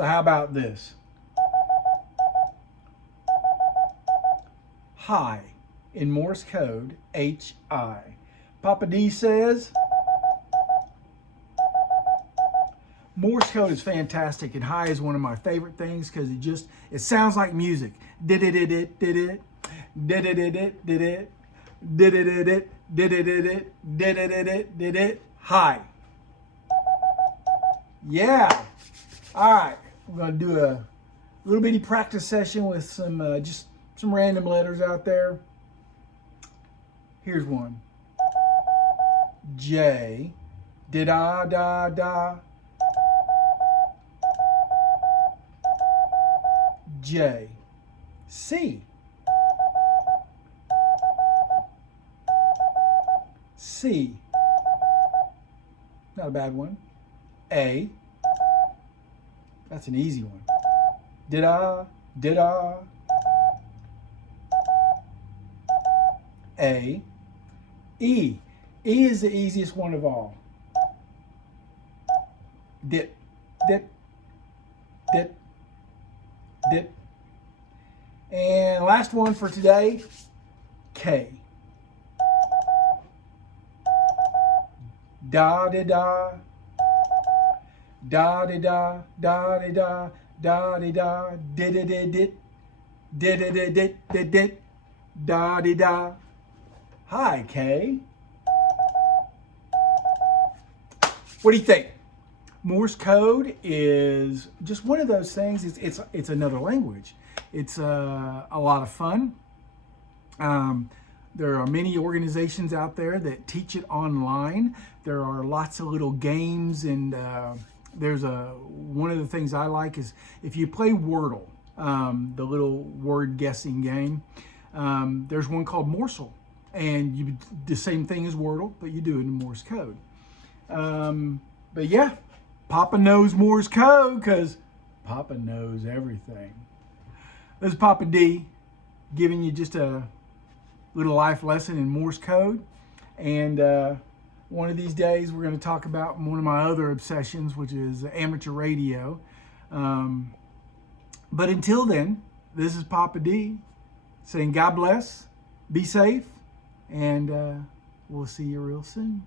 So how about this? Hi in Morse code, H-I. Papa D says, Morse code is fantastic, and hi is one of my favorite things because it sounds like music. Did it, did it, did it, did it, did it, did it, did it, did it, did it, did it, did it, did it, did it, hi. Yeah. All right, we're gonna do a little bitty practice session with some just some random letters out there. Here's one. J, da da da. J, C, C, not a bad one. A, that's an easy one. Da, da. A, E. E is the easiest one of all. Dip, dip, dip, dip. And last one for today, K. Da da da, da da da, da da da, da da da, did it did it, did it did it did it, da da da. Hi, K. What do you think? Morse code is just one of those things. It's another language. It's a lot of fun. There are many organizations out there that teach it online. There are lots of little games, and there's one of the things I like is if you play Wordle, the little word guessing game. There's one called Morsel, and you the same thing as Wordle, but you do it in Morse code. But yeah, Papa knows Morse code because Papa knows everything. This is Papa D giving you just a little life lesson in Morse code. And one of these days we're going to talk about one of my other obsessions, which is amateur radio. But until then, this is Papa D saying God bless, be safe, and we'll see you real soon.